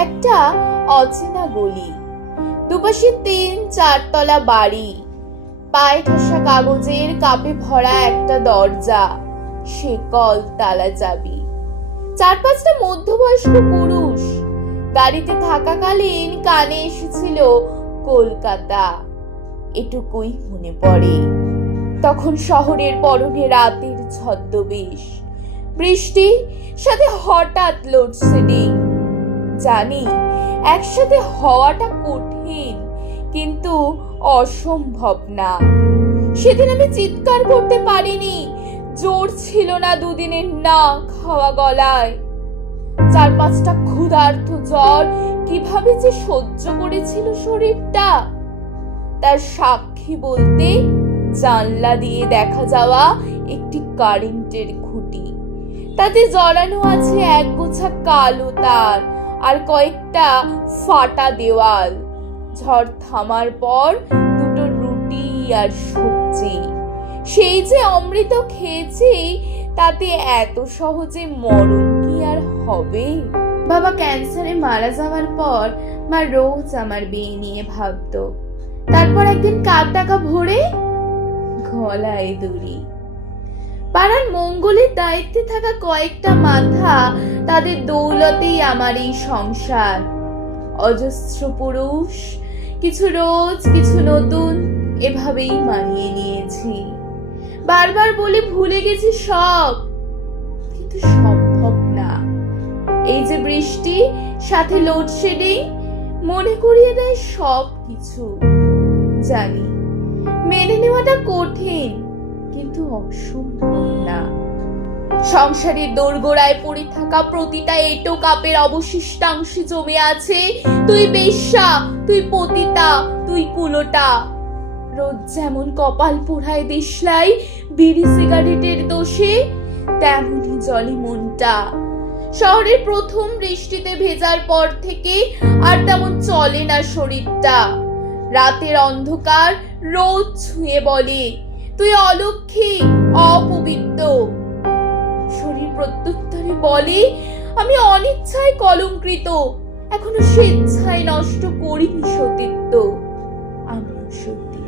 একটা অচেনা গলি। দুপাশে তিন চারতলা বাড়ি। পায়ে ঠসা কাগজের কাপে ভরা একটা দরজা সে কল তালা চাবি। চার পাঁচটা মধ্যবয়স্ক পুরুষ। গাড়িতে থাকাকালীন কানে এসেছিল কলকাতা। এটুকুই মনে পড়ে। তখন শহরের পরনে রাতের ছদ্মবেশ। বৃষ্টি, সাথে হঠাৎ লোডশেডিং। জানি, একসাথে হওয়াটা কঠিন, কিন্তু অসম্ভব না। সেদিন আমি চিৎকার করতে পারিনি, জোর ছিল না দুদিনের না খাওয়া গলায়। চার পাঁচটা ক্ষুধার্ত জ্বর কীভাবে যে সহ্য করেছিল শরীরটা, তার সাক্ষী বলতে জানলা দিয়ে দেখা যাওয়া একটি কারেন্টের খুঁটি। তাতে জড়ানো আছে এক গোছা কালো তার আর কয়েকটা ফাটা দেওয়াল। ঝড় থামার পর দুটো রুটি আর সবজি। সেই যে অমৃত খেয়েছি, তাতে এত সহজে মরণ কি আর হবে? বাবা ক্যান্সারে মারা যাওয়ার পর মা রোজ আমার বিয়ে নিয়ে ভাবতো। তারপর একদিন কার টাকা ভরে? গলায় দড়ি। পাড়ার মঙ্গলের দায়িত্বে থাকা কয়েকটা মাথা তাদের দৌলতেই আমার এই সংসার। অজস্র পুরুষ, কিছু রোজ, কিছু নতুন, এভাবেই মানিয়ে নিয়েছি। বারবার বলে ভুলে গেছি সব, কিন্তু সম্ভব না। এই যে বৃষ্টি, সাথে লোডশেডিং, মনে করিয়ে দেয় সব কিছু জানি, মেনে নেওয়াটা কঠিন কিন্তু অসম্ভব না। সংসারের দোরগোড়ায় পড়ে থাকা প্রতিটা এটো কাপের অবশিষ্টাংশে জমে আছে, তুই বেশ্যা, তুই পতিতা, তুই কুলোটা। রোজ যেমন কপাল পোড়ায় দেশলাই, বিড়ি সিগারেটের দোষে, তেমনই জলে মনটা। শহরের প্রথম বৃষ্টিতে ভেজার পর থেকে আর তেমন চলে না শরীরটা। রাতের অন্ধকার রোদ ছুঁয়ে বলে তুই অলক্ষী অপবিত্র। শরীর প্রত্যুত্তরে বলে, আমি অনিচ্ছায় কলঙ্কৃত। এখনও স্বেচ্ছায় নষ্ট করিনি সতীত্ব। আমিও সতী।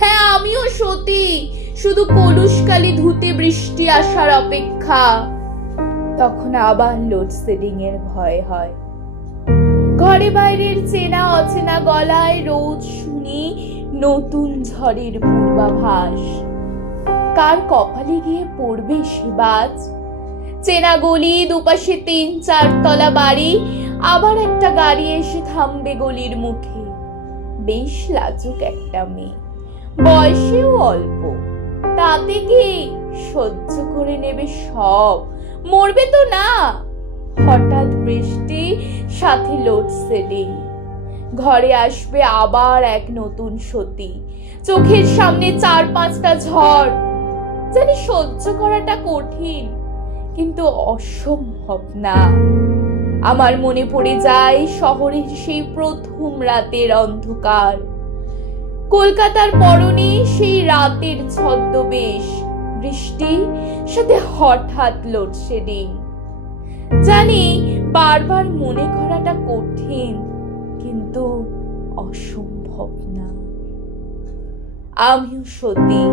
হ্যাঁ আমিও সতী। শুধু কলুষকালি ধুতে বৃষ্টি আসার অপেক্ষা। তখন আবার লোডশেডিং এর ভয় হয়। ঘরে বাইরের চেনা অচেনা গলায় রোজ শুনি নতুন ঝড়ের পূর্বাভাস। কার কপালে গিয়ে পড়বে সে বাজ? চেনা গলি দুপাশে তিন, চার তলা বাড়ি, আবার একটা গাড়ি এসে থামবে গলির মুখে। বেশ লাজুক একটা মেয়ে। বয়সেও অল্প। তাতে কি সহ্য করে নেবে সব? মরবে তো না? হঠাৎ বৃষ্টি, সাথে লোডশেডিং ঘরে আসবে আবার এক নতুন সতী। চোখের সামনে চার পাঁচটা ঝড়। জানি সহ্য করাটা কঠিন, কিন্তু অসম্ভব না। আমার মনে পড়ে যায় শহরের সেই প্রথম রাতের অন্ধকার। কলকাতার পরনে সেই রাতের ছদ্মবেশ। বৃষ্টি, সাথে হঠাৎ লড়ছে লোডশেডিং। জানি বারবার মনে করাটা কঠিন কিন্তু অসম্ভব না। আমিও সতী।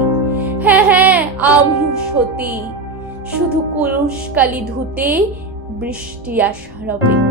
হ্যাঁ হ্যাঁ আমিও সতী। শুধু কুলুষকালি ধুতে বৃষ্টি আসার অপেক্ষা